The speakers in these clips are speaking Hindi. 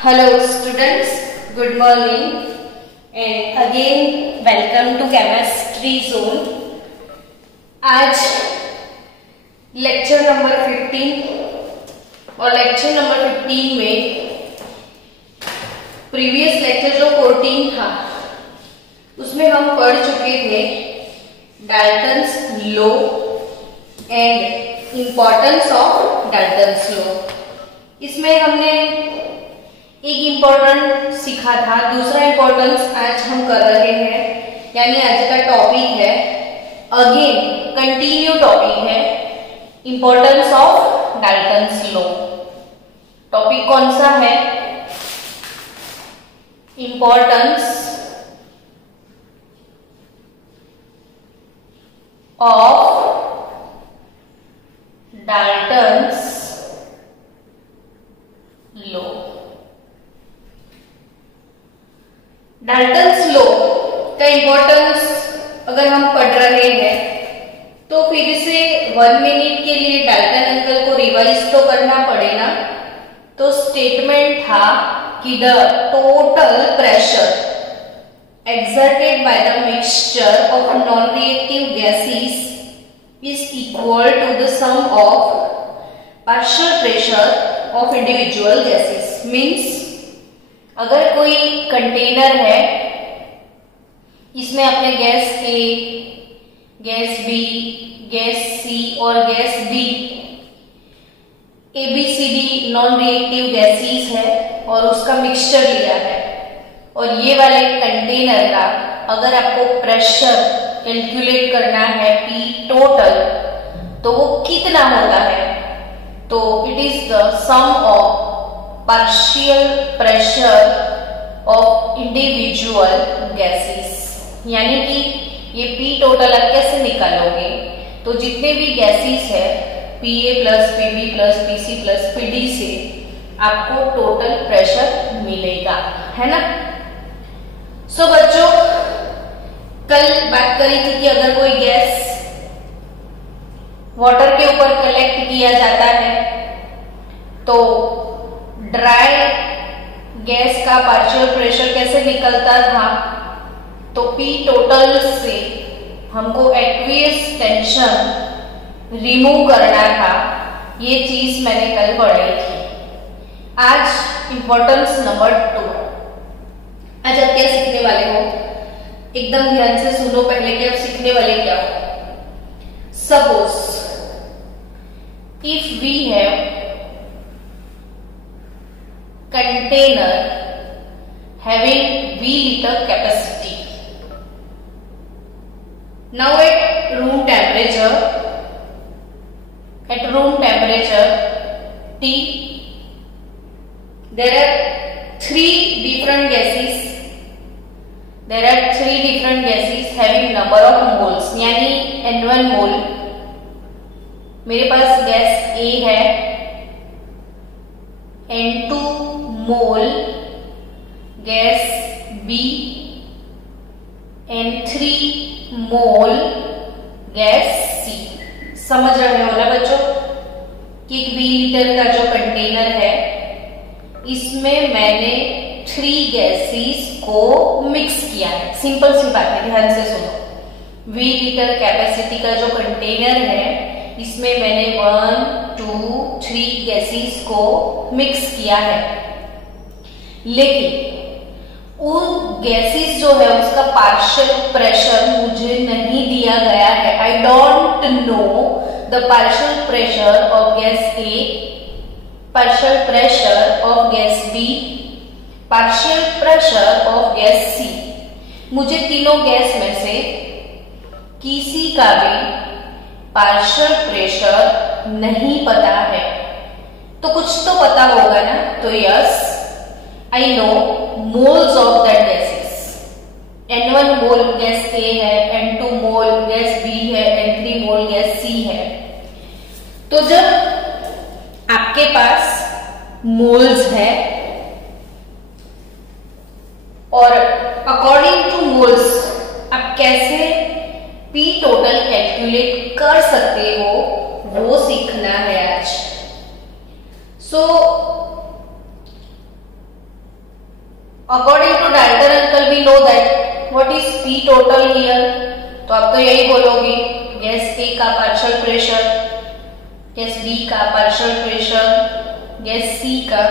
Hello students, good morning and again welcome to Chemistry Zone। आज लेक्चर नंबर 15 और लेक्चर नंबर 15 में प्रीवियस लेक्चर जो 14 था उसमें हम पढ़ चुके थे Dalton's law and importance of Dalton's law. इसमें हमने एक इम्पोर्टेंट सीखा था, दूसरा इम्पोर्टेंस आज हम कर रहे हैं, यानी आज का टॉपिक है अगेन कंटिन्यू टॉपिक है importance of Dalton's law. Topic कौन सा है? Importance of Dalton's law. Dalton's law का इंपॉर्टेंस अगर हम पढ़ रहे हैं तो फिर से 1 मिनट के लिए डाल्टन अंकल को रिवाइज तो करना पड़ेगा। तो स्टेटमेंट था कि the total pressure exerted by the mixture of non-reactive gases is equal to the sum of partial pressure of individual gases। Means अगर कोई कंटेनर है, इसमें अपने गैस ए, गैस बी, गैस सी और gas D ABCD non reactive gases है और उसका मिक्सचर लिया है, और ये वाले कंटेनर का अगर आपको प्रेशर कैलकुलेट करना है P टोटल, तो वो कितना होता है? तो it is the sum of partial pressure of individual gases. यानी कि ये P टोटल आप कैसे निकालोगे? तो जितने भी गैसेस है Pa plus Pb plus Pc plus Pd से आपको टोटल प्रेशर मिलेगा, है ना। सो बच्चों, कल बात करी थी कि अगर कोई गैस वाटर के ऊपर कलेक्ट किया जाता है तो ड्राई गैस का पार्शियल प्रेशर कैसे निकलता था? तो P टोटल से हमको एक्वियस टेंशन रिमूव करना था। ये चीज मैंने कल पढ़ाई थी। आज इंपॉर्टेंस नंबर 2। आज आप क्या सीखने वाले हो? एकदम ध्यान से सुनो पहले कि आप सीखने वाले क्या हो। Suppose if we have container having V liter capacity. Now at room temperature T, there are three different gases having number of moles, यानी N1 मोल। मेरे पास गैस A है, N2 मोल गैस B, N3 मोल गैस C। समझ रहे हो ना बच्चों कि एक 20 लीटर का जो कंटेनर है इसमें मैंने 3 गैसेस को मिक्स किया है। सिंपल सी बात है, ध्यान से सुनो। 20 लीटर कैपेसिटी का जो कंटेनर है इसमें मैंने 1, 2, 3 गैसेस को मिक्स किया है, लेकिन वो गैसेस जो है उसका पार्शियल प्रेशर मुझे नहीं दिया गया है। I don't know the partial pressure of gas A, partial pressure of gas B, partial pressure of gas C. मुझे तीनों गैस में से किसी का भी पार्शियल प्रेशर नहीं पता है। तो कुछ तो पता होगा ना। तो yes, I know moles of that gases। N1 mole gas A है, N2 मोल गैस B है, N3 मोल गैस C है। तो जब आपके पास मोल्स है और अकॉर्डिंग टू मोल्स आप कैसे P टोटल कैलकुलेट कर सकते हो वो सीख। 1 according to Dalton uncle we know that what is P total here, तो आप तो यही बोलोगे गैस ए का पार्शियल प्रेशर, गैस बी का पार्शियल प्रेशर, गैस सी का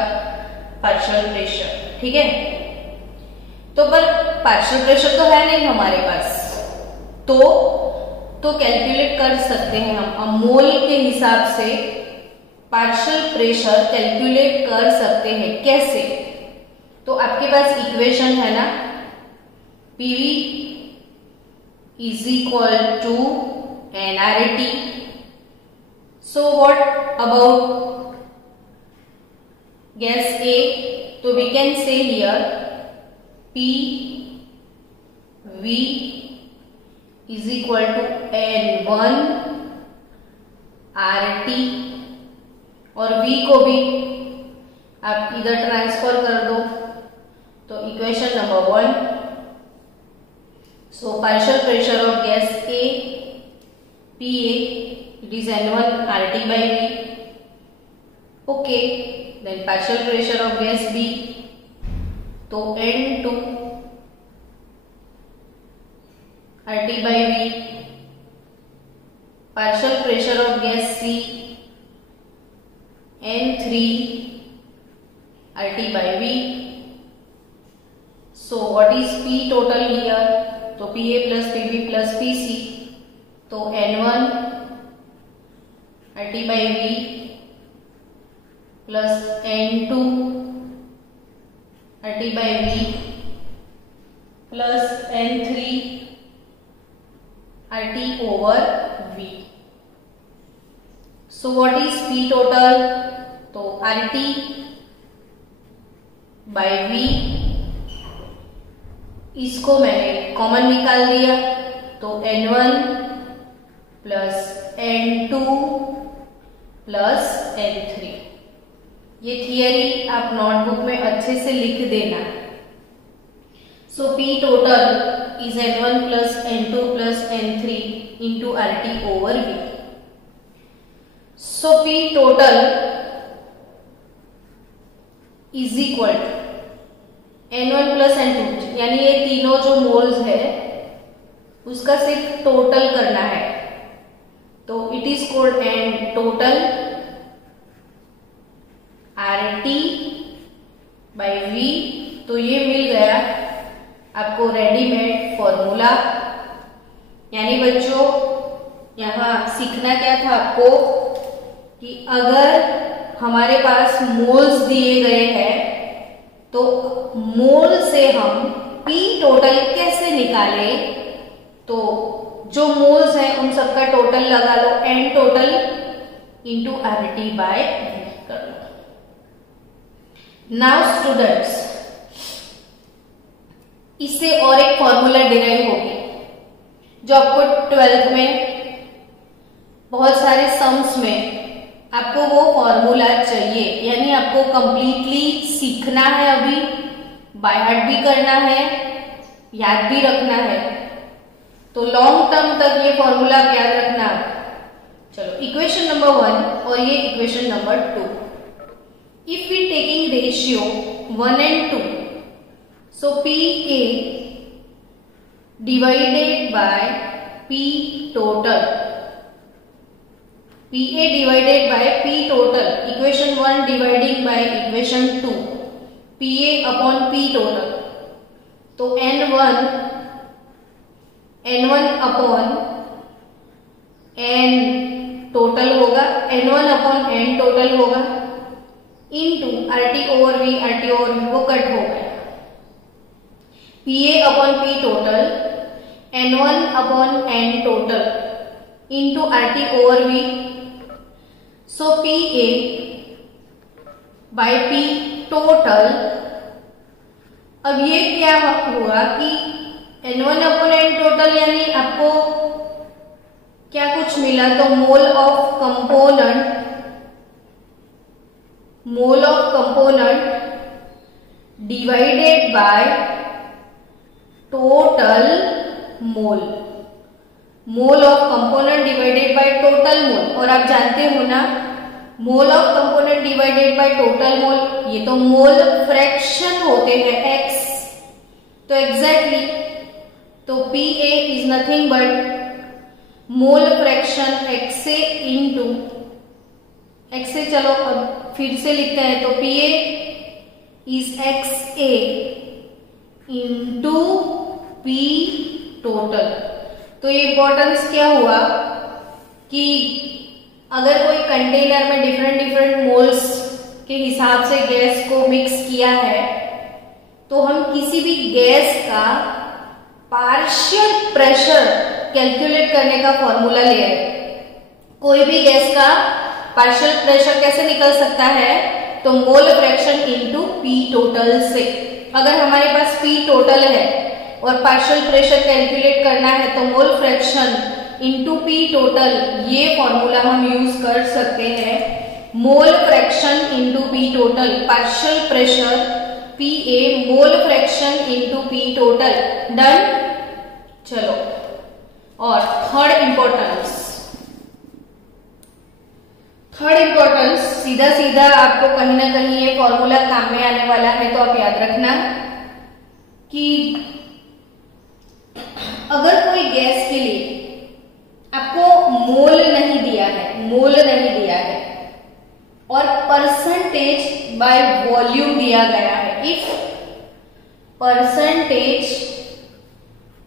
पार्शियल प्रेशर, ठीक है। तो पर पार्शियल प्रेशर तो है नहीं हमारे पास, तो कैलकुलेट कर सकते हैं हम मोल के हिसाब से पार्शियल प्रेशर कैलकुलेट कर सकते हैं। कैसे? तो आपके पास इक्वेशन है ना, PV is equal to NRT. So what about gas A? तो we can say here P V is equal to N1 RT, और V को भी आप इधर ट्रांसफर कर दो, तो equation number 1, so partial pressure of gas A PA it is N1 RT by V, okay. Then partial pressure of gas B, तो N2 RT by V, partial pressure of gas C N3 RT by V. So what is P total here? तो PA plus PB plus PC, तो N1 RT by V plus N2 RT by V plus N3 RT over V. So what is P total? तो RT by V, इसको मैंने कॉमन निकाल दिया, तो N1 plus N2 plus N3। ये थियरी आप नोटबुक में अच्छे से लिख देना। सो P total is N1 plus N2 plus N3 into RT over V. So P total is equal to N1 plus N2, यानी ये तीनों जो मोल्स है उसका सिर्फ टोटल करना है, तो it is called an total RT by V। तो ये मिल गया आपको रेडीमेड फॉर्मूला। यानी बच्चों यहाँ सीखना क्या था आपको कि अगर हमारे पास मोल्स दिए गए हैं तो मोल से हम P टोटल कैसे निकाले, तो जो मोल्स हैं उन सबका टोटल लगा लो, N total into RT by V कर लो। नाउ स्टूडेंट्स, इससे और एक फॉर्मूला डिराइव होगी जो आपको 12th में बहुत सारे सम्स में आपको वो फॉर्मूला चाहिए, यानी आपको कंप्लीटली सीखना है, अभी बाय हार्ट भी करना है, याद भी रखना है, तो लॉन्ग टर्म तक ये फॉर्मूला याद रखना। चलो इक्वेशन नंबर 1 और ये equation number 2, if we taking ratio 1 and 2, so PA divided by P total, PA divided by P total, equation 1 dividing by equation 2, PA upon P total, तो N1 upon N total होगा, N1 upon N total होगा, into RT over V, RT over V वो कट हो गया, PA upon P total N1 upon N total into RT over V, so PA by P total। अब ये क्या हुआ कि N1 upon N total यानी आपको क्या कुछ मिला, तो mole of component divided by total mole, mole of component divided by total mole. और आप जानते हो ना, मोल of component divided by total mole, ये तो मोल फ्रैक्शन होते हैं, x तो एग्जैक्टली तो Pa is nothing but mole fraction XA into XA, चलो अब फिर से लिखते हैं, तो Pa is XA into P total. तो ये इंपॉर्टेंस क्या हुआ कि अगर कोई कंटेनर में डिफरेंट मोल्स के हिसाब से गैस को मिक्स किया है तो हम किसी भी गैस का पार्शियल प्रेशर कैलकुलेट करने का फॉर्मूला ले आए। कोई भी गैस का पार्शियल प्रेशर कैसे निकल सकता है, तो mole fraction into P total से। अगर हमारे पास पी टोटल है और पार्शियल प्रेशर कैलकुलेट करना है तो mole fraction into P total, ये फॉर्मूला हम यूज कर सकते हैं। Mole fraction into P total, partial pressure Pa mole fraction into P total, done. चलो, और थर्ड इंपॉर्टेंस सीधा सीधा आपको कहीं ना कहीं ये फॉर्मूला काम में आने वाला है, तो आप याद रखना कि अगर कोई गैस के लिए आपको मोल नहीं दिया है और परसेंटेज बाय वॉल्यूम दिया गया है, if percentage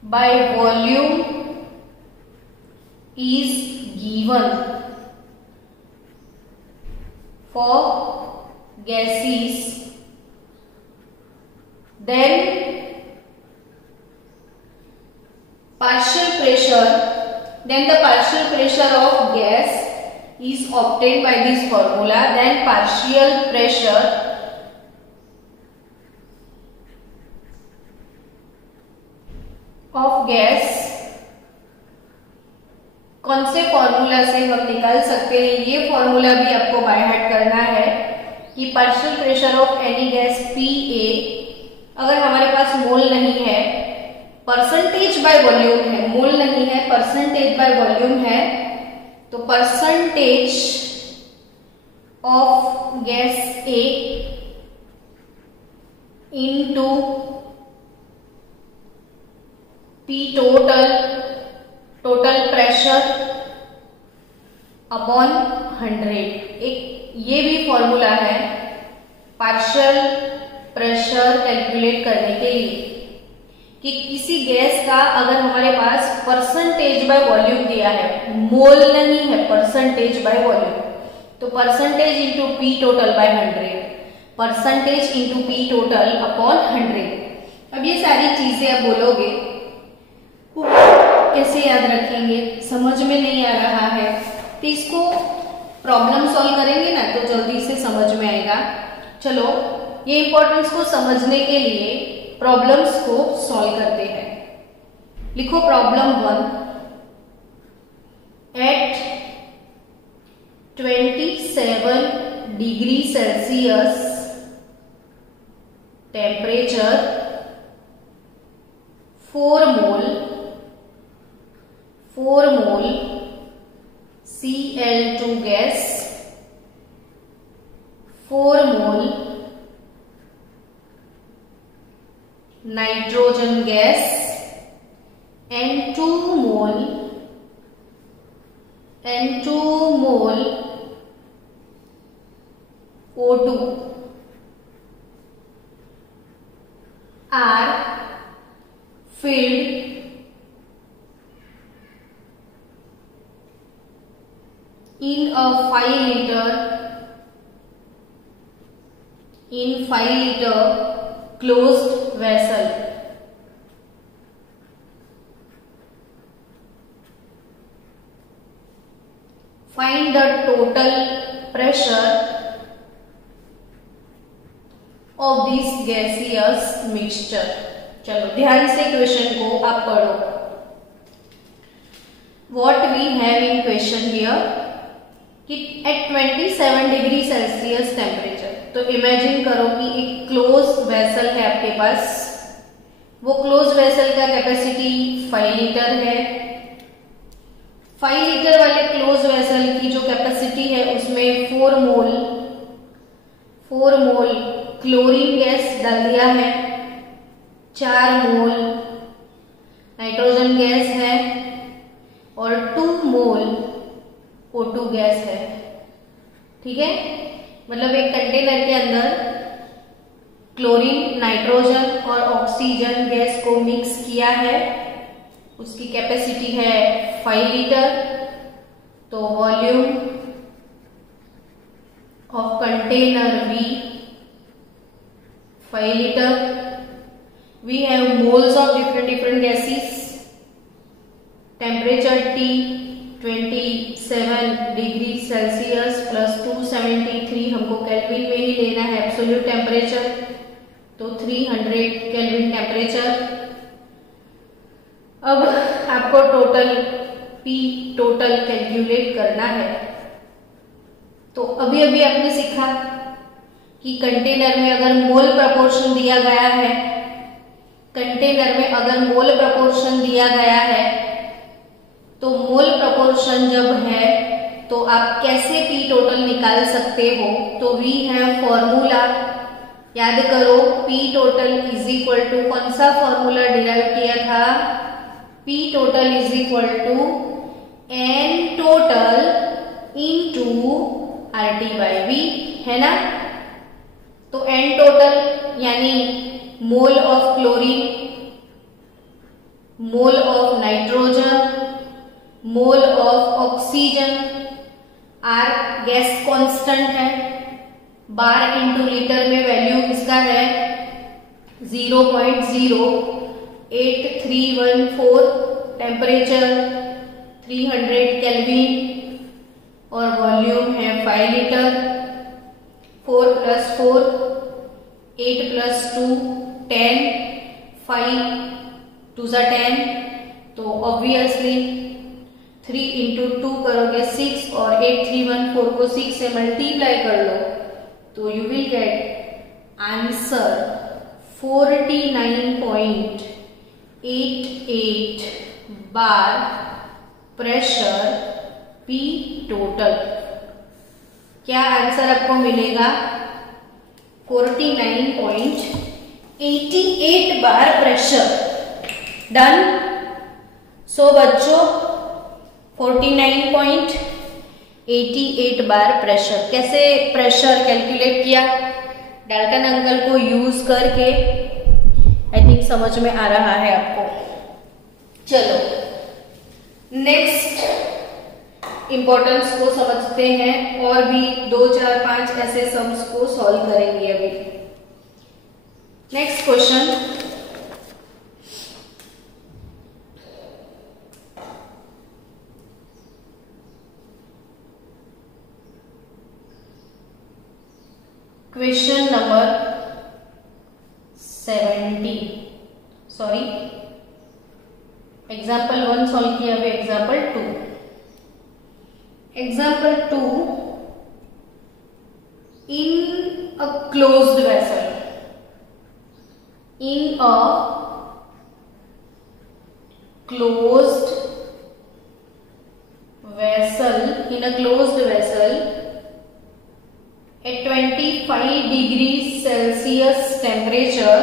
by volume is given for gases, then the partial pressure of gas is obtained by this formula. Then partial pressure of gas, कौन से फॉर्मूला से हम निकाल सकते हैं, ये फॉर्मूला भी आपको बाय हार्ट करना है कि partial pressure of any gas Pa, अगर हमारे पास मोल नहीं है, परसेंटेज बाय वॉल्यूम है, मोल नहीं है, परसेंटेज बाय वॉल्यूम है, तो percentage of gas A into P total pressure upon 100। एक ये भी फॉर्मूला है पार्शियल प्रेशर कैलकुलेट करने के लिए कि किसी गैस का अगर हमारे पास परसेंटेज बाय वॉल्यूम दिया है, मोल नहीं है, परसेंटेज बाय वॉल्यूम, तो percentage into P total by 100, percentage into P total upon 100। अब ये सारी चीजें आप बोलोगे कैसे याद रखेंगे, समझ में नहीं आ रहा है, तो इसको प्रॉब्लम सॉल्व करेंगे ना तो जल्दी से समझ में आएगा। चलो, ये इंपॉर्टेंस को समझने के लिए प्रॉब्लम्स को सॉल्व करते हैं। लिखो problem 1, at 27 degree Celsius temperature 4 mole Cl2 gas, 4 mole nitrogen gas and 2 mole O2 are filled in a 5 liter closed vessel. Find the total pressure of this gaseous mixture. चलो ध्यान से क्वेश्चन को आप पढ़ो। What we have in question here कि at 27 डिग्री सेल्सियस टेम्परेचर, तो इमेजिन करो कि एक क्लोज वेसल है आपके पास, वो क्लोज वेसल का कैपेसिटी 5 लीटर है। 5 लीटर वाले क्लोज वेसल की जो कैपेसिटी है उसमें 4 मोल क्लोरीन गैस डाल दिया है, 4 मोल नाइट्रोजन गैस है और 2 मोल O2 गैस है। ठीक है, मतलब एक कंटेनर के अंदर क्लोरीन, नाइट्रोजन और ऑक्सीजन गैस को मिक्स किया है। उसकी कैपेसिटी है 5 लीटर। तो volume of container V 5 liter. We have moles of different gases. Temperature T 27 degree Celsius plus 273, हमको केल्विन में ही लेना है एब्सोल्यूट टेम्परेचर, तो 300 केल्विन टेम्परेचर। अब आपको टोटल P टोटल कैलकुलेट करना है। तो अभी अभी आपने सीखा कि कंटेनर में अगर मोल प्रपोर्शन दिया गया है, कंटेनर में अगर मोल प्रपोर्शन दिया गया है तो मोल प्रपोर्शन जब है तो आप कैसे पी टोटल निकाल सकते हो। तो वी हैव फॉर्मूला, याद करो, P total is equal to, कौन सा फॉर्मूला डिराइव किया था, P total is equal to N total into RT by V, है ना। तो एन टोटल यानी mole of chlorine, mole of nitrogen, mole of oxygen, R gas constant है, बार इंटू लीटर में वैल्यू इसका है 0.08314, टेम्परेचर 300 केल्विन और वॉल्यूम है 5 लीटर। 4 + 4 8 + 2 10, 5 2 10, तो ऑब्वियसली 3 × 2 करोगे 6 और 8314 को 6 से मल्टीप्लाई कर लो तो you will get answer 49.88 bar pressure P total. क्या आंसर आपको मिलेगा? 49.88 बार प्रेशर। डन। सो बच्चों 49.88 बार प्रेशर, कैसे प्रेशर कैलकुलेट किया? डाल्टन अंकल को यूज करके। आई थिंक समझ में आ रहा है आपको। चलो नेक्स्ट इंपॉर्टेंस को समझते हैं और भी 2 4 5 ऐसे सम्स को सॉल्व करेंगे अभी। Next question, question number 70, sorry example 1 solve किया, अभी example 2। Example 2, in a closed vessel, in a closed vessel at 25 degrees Celsius temperature,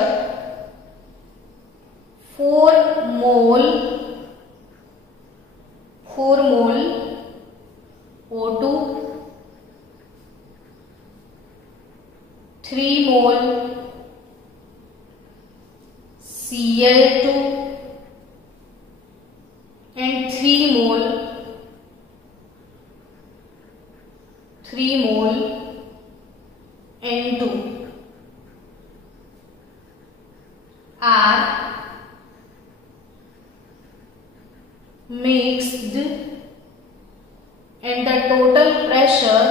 4 mole O2, 3 mole Cl2 and 3 mole N2 are mixed and the total pressure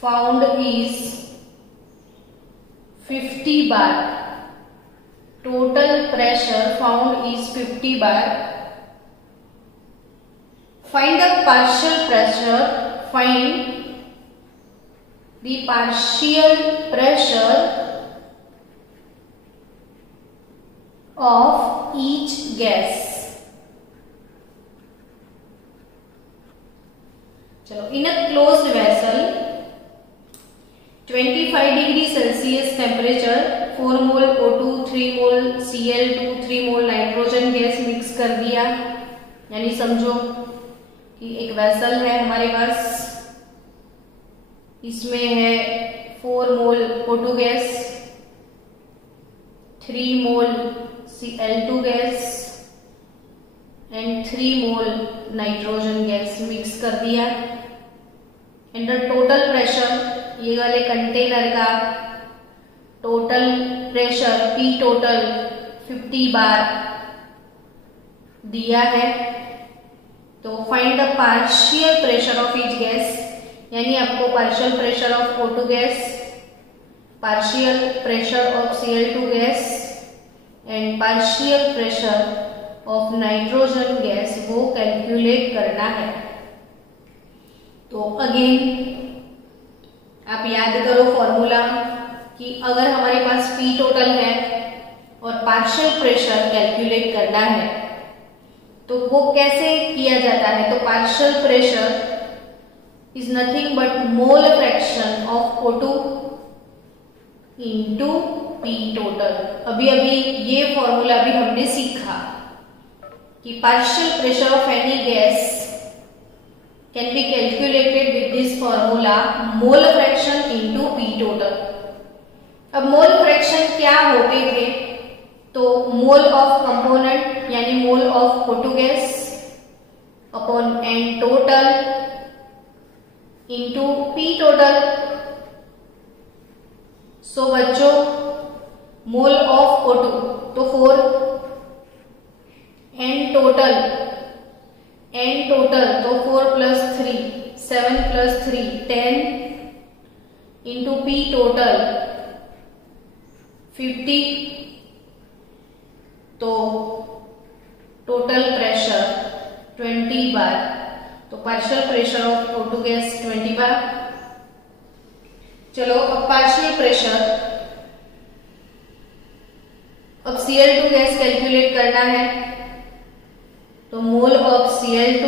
found is 50 bar. Total pressure found is 50 bar. Find the partial pressure. Find the partial pressure of each gas. चलो, in a closed vessel 25 degree Celsius temperature, 4 mole O2, 3 mole Cl2, 3 mole nitrogen gas mix कर दिया। यानी समझो कि एक वेसल है हमारे पास, इसमें है 4 मोल O2 gas, 3 mole Cl2 gas and 3 mole nitrogen gas mix कर दिया। एंड द टोटल प्रेशर, ये वाले कंटेनर का टोटल प्रेशर P टोटल 50 बार दिया है। तो find the partial pressure of each gas, यानी आपको partial pressure of O2 gas, partial pressure of Cl2 gas and partial pressure of nitrogen gas वो कैलकुलेट करना है। तो अगेन आप याद करो फॉर्मूला कि अगर हमारे पास P टोटल है और पार्शियल प्रेशर कैलकुलेट करना है तो वो कैसे किया जाता है। तो partial pressure is nothing but mole fraction of O2 into P total. अभी ये फॉर्मूला भी हमने सीखा कि partial pressure of any gas can be calculated with this formula mole fraction into P total। अब मोल फ्रैक्शन क्या होते थे, तो मोल ऑफ कंपोनेंट यानी mole of O2 gas upon N total into P total. So बच्चों मोल ऑफ O2 तो 4, N टोटल तो 4 plus 3 7 plus 3 10 into P total 50। तो टोटल प्रेशर 20 बार, तो partial pressure of O2 gas 20 बार। चलो अब पार्शियल प्रेशर, अब Cl2 गैस कैलकुलेट करना है। तो mole of Cl2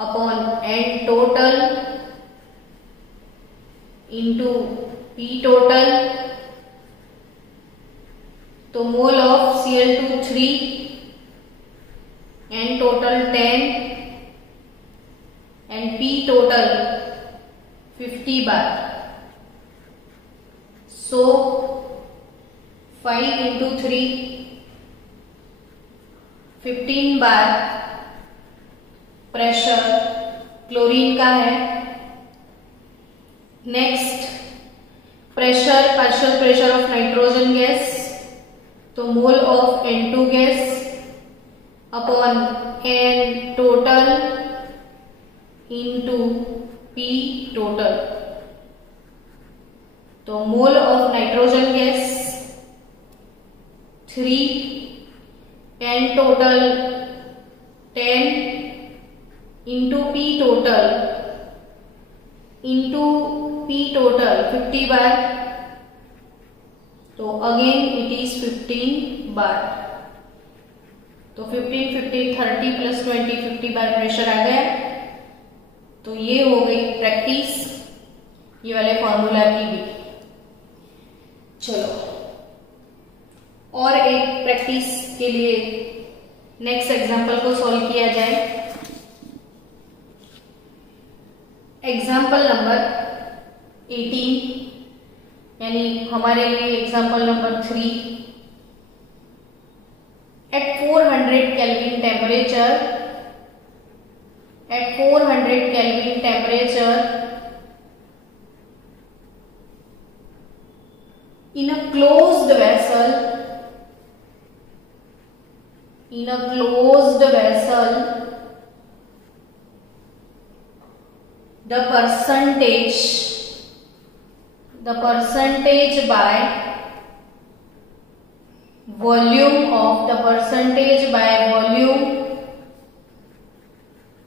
upon N total into P total. तो mole of Cl2 3, N total 10 and P total 50 bar. So 5 into 3 15 bar pressure chlorine का है। Next pressure, partial pressure of nitrogen gas, तो mole of N2 gas upon N total into P total. तो mole of nitrogen gas 3, N total 10 into P total 50 bar. तो अगेन इट इज 15 बार। तो 15 15 30 प्लस 20 50 बार प्रेशर आ गया। तो ये हो गई प्रैक्टिस ये वाले फॉर्मूला की भी। चलो और एक प्रैक्टिस के लिए नेक्स्ट एग्जाम्पल को सॉल्व किया जाए। एग्जाम्पल नंबर 18 यानी हमारे लिए example number 3। At 400 Kelvin temperature, in a closed vessel, the percentage by volume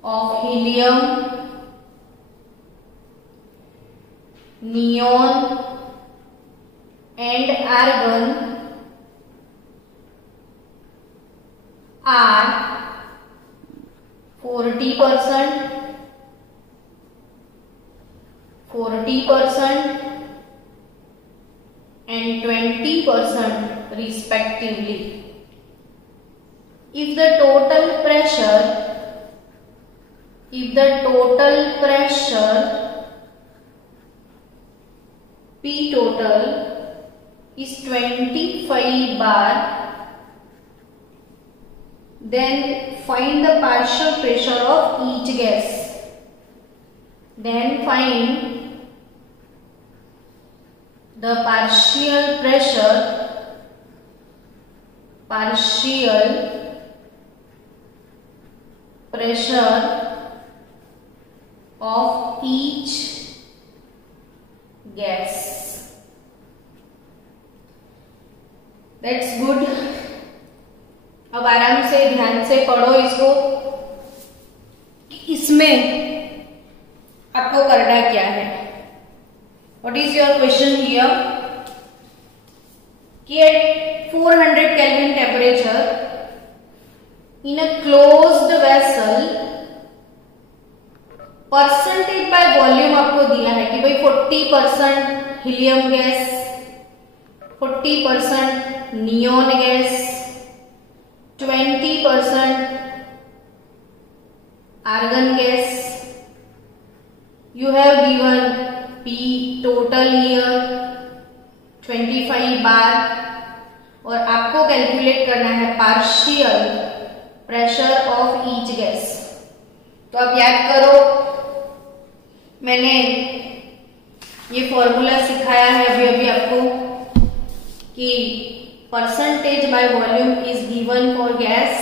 of helium, neon and argon are 40%, 40% and 20% respectively. If the total pressure P total is 25 bar, then find the partial pressure of each gas. Then find the partial pressure of each gas. That's good. अब आराम से ध्यान से पढ़ो इसको। इसमें आपको करना क्या है? What is your question here? कि at 400 Kelvin temperature in a closed vessel, percentage by volume आपको दिया है कि भाई 40% helium gas, 40% neon gas, 20% argon gas. You have given P total here 25 bar और आपको कैलकुलेट करना है partial pressure of each gas. तो आप याद करो, मैंने ये फॉर्मूला सिखाया है अभी अभी आपको कि percentage by volume is given for gas,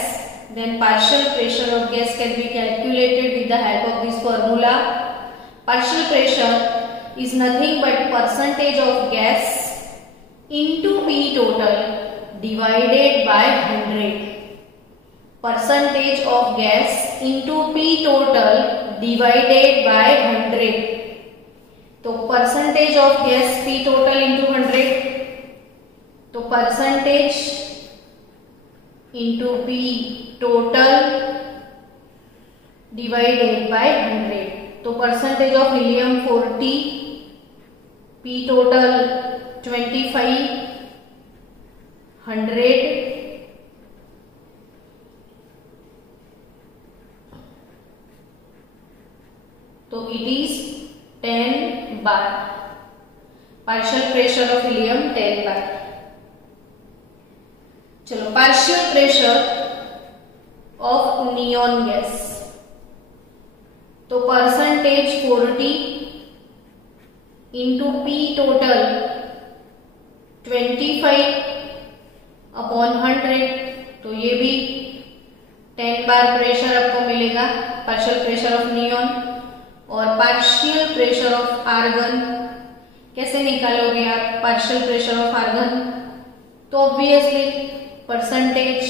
then partial pressure of gas can be calculated with the help of this formula. Partial pressure is nothing but percentage of gas into P total divided by 100. Percentage of gas into P total divided by 100. तो percentage of gas P total into 100. तो percentage into P total divided by 100. तो percentage of helium 40, P total 25, 100. तो it is 10 bar. Partial pressure of helium 10 bar. चलो partial pressure of neon gas. तो percentage 40 into P total 25 upon 100. तो ये भी 10 बार प्रेशर आपको मिलेगा, पार्शियल प्रेशर ऑफ नियोन. और पार्शियल प्रेशर ऑफ आर्गन कैसे निकालोगे आप? पार्शियल प्रेशर ऑफ आर्गन तो obviously percentage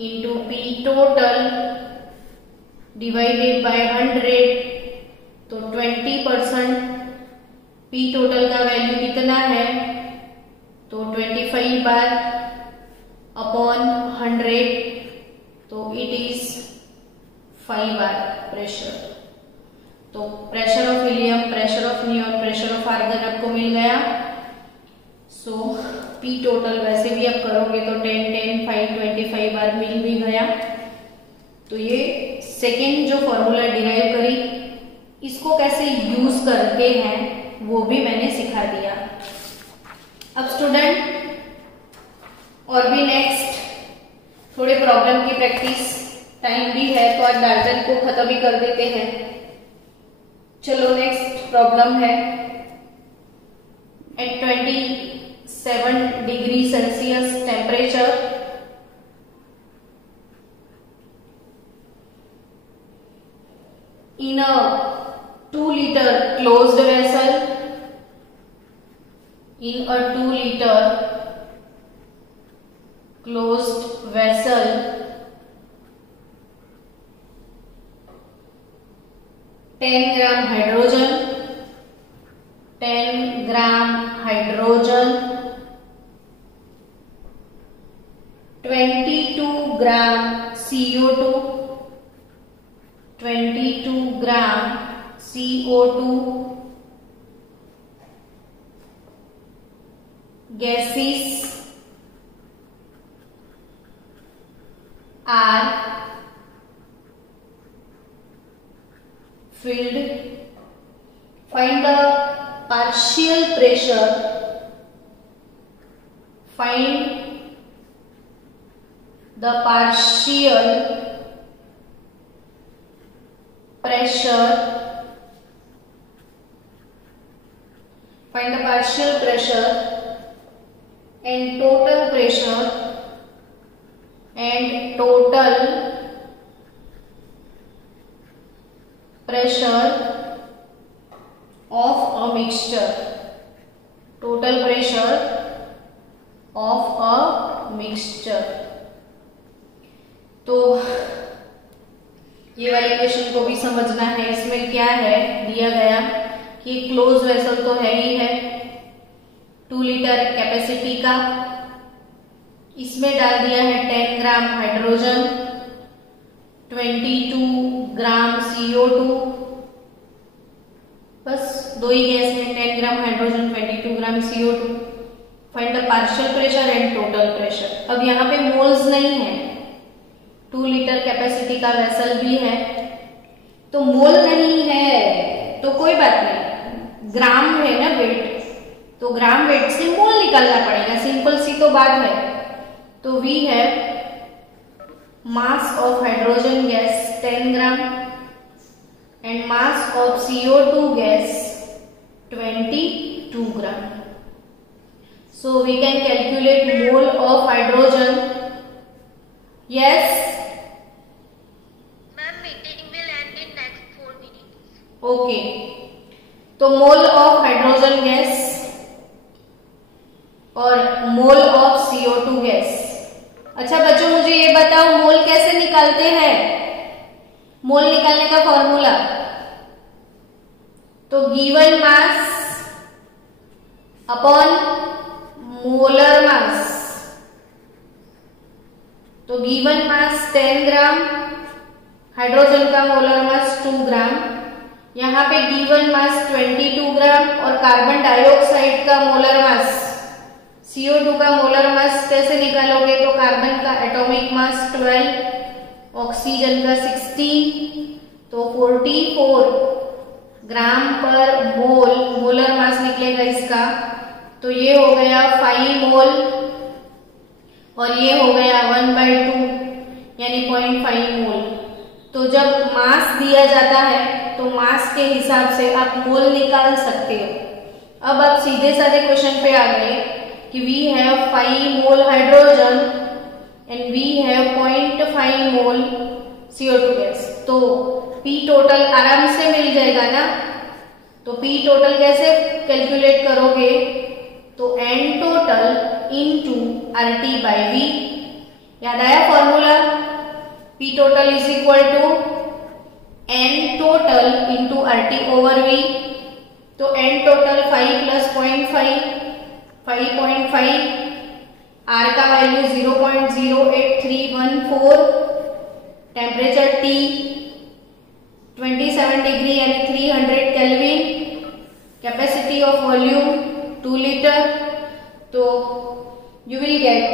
into P total divided by 100. तो 20% P टोटल का वैल्यू कितना है? तो 25 बार अपॉन 100. तो इट इज 5 बार प्रेशर. तो pressure of helium, pressure of neon, pressure of argon आपको मिल गया. सो P टोटल वैसे भी आप करोगे तो 10, 10, 5, 25 बार मिल भी गया. तो ये सेकेंड जो फॉर्मूला डिराइव करी, इसको कैसे यूज करते हैं वो भी मैंने सिखा दिया. अब स्टूडेंट और भी नेक्स्ट थोड़े प्रॉब्लम की प्रैक्टिस, टाइम भी है तो आज डाल्टन को खत्म ही कर देते हैं. चलो नेक्स्ट प्रॉब्लम है. At 27 degree Celsius temperature in a 2-liter closed vessel, in a 2-liter closed vessel, 10 gram hydrogen, 10 gram hydrogen, 22 gram gases are filled. Find the partial pressure. Find the partial pressure. Find the partial pressure and total pressure and total pressure of a mixture. Total pressure of a mixture. तो ये वाले क्वेश्चन को भी समझना है। इसमें क्या है दिया गया कि क्लोज वेसल तो है ही है 2 लीटर कैपेसिटी का, इसमें डाल दिया है 10 ग्राम हाइड्रोजन, 22 ग्राम CO2, बस दो ही गैस है, 10 gram hydrogen 22 gram CO2। Find the partial pressure and total pressure. अब यहाँ पे मोल्स नहीं है, 2 लीटर कैपेसिटी का वेसल भी है, तो मोल नहीं है तो कोई बात नहीं, ग्राम है ना वेट, तो ग्राम वेट से मोल निकालना पड़ेगा, सिंपल सी तो बात है। तो वी है mass of hydrogen gas 10 gram and mass of CO2 gas 22 gram. So we can calculate mole of hydrogen. Yes. Ma'am, meeting will end in next 4 minutes. Okay. तो mole of hydrogen gas और mole of CO2 गैस। अच्छा बच्चों मुझे ये बताओ मोल कैसे निकालते हैं? मोल निकालने का फॉर्मूला तो given mass upon molar mass. तो गिवन मास 10 ग्राम, हाइड्रोजन का मोलर मास 2 ग्राम, यहाँ पे गिवन मास 22 ग्राम और कार्बन डाइऑक्साइड का मोलर मास CO2 का मोलर मास कैसे निकालोगे? तो कार्बन का एटॉमिक मास 12, ऑक्सीजन का 16, तो 44 ग्राम पर मोल मोलर मास निकलेगा इसका। तो ये हो गया 5 मोल और ये हो गया 1/2 यानी 0.5 मोल। तो जब मास दिया जाता है तो मास के हिसाब से आप मोल निकाल सकते हो। अब आप सीधे साधे क्वेश्चन पे आ गए कि we have 5 mole hydrogen and we have 0.5 mole CO2 gas, तो P टोटल आराम से मिल जाएगा ना। तो P टोटल कैसे कैलकुलेट करोगे? तो N total into RT by V। याद आया formula? P total is equal to N total into RT over V। तो N टोटल 5 प्लस 0.5 5.5, R का वैल्यू 0.08314, टेम्परेचर T 27 डिग्री यानी 300 kelvin, capacity of volume 2 litre. तो you will get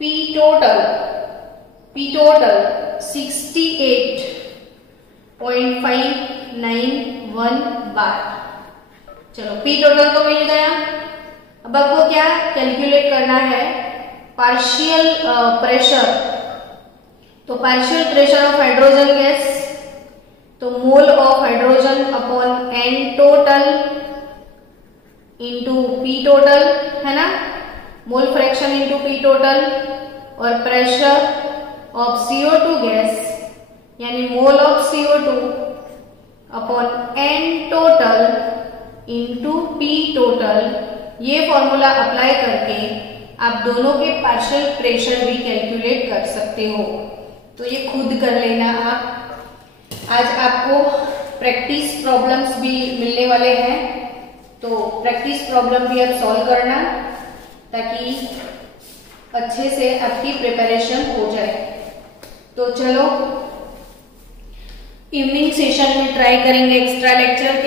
P total 68.591 bar. चलो P टोटल तो मिल गया। अब आपको क्या कैलकुलेट करना है? Partial pressure. तो partial pressure of hydrogen gas, तो mole of hydrogen upon N total into P total, है ना, mole fraction into P total, और प्रेशर ऑफ CO2 गैस यानी mole of CO2 upon N total into P total. ये फॉर्मूला अप्लाई करके आप दोनों के पार्शियल प्रेशर भी कैलकुलेट कर सकते हो। तो ये खुद कर लेना आप। आज आपको प्रैक्टिस प्रॉब्लम्स भी मिलने वाले हैं, तो प्रैक्टिस प्रॉब्लम भी आप सॉल्व करना ताकि अच्छे से आपकी प्रिपरेशन हो जाए। तो चलो इवनिंग सेशन में ट्राई करेंगे एक्स्ट्रा लेक्चर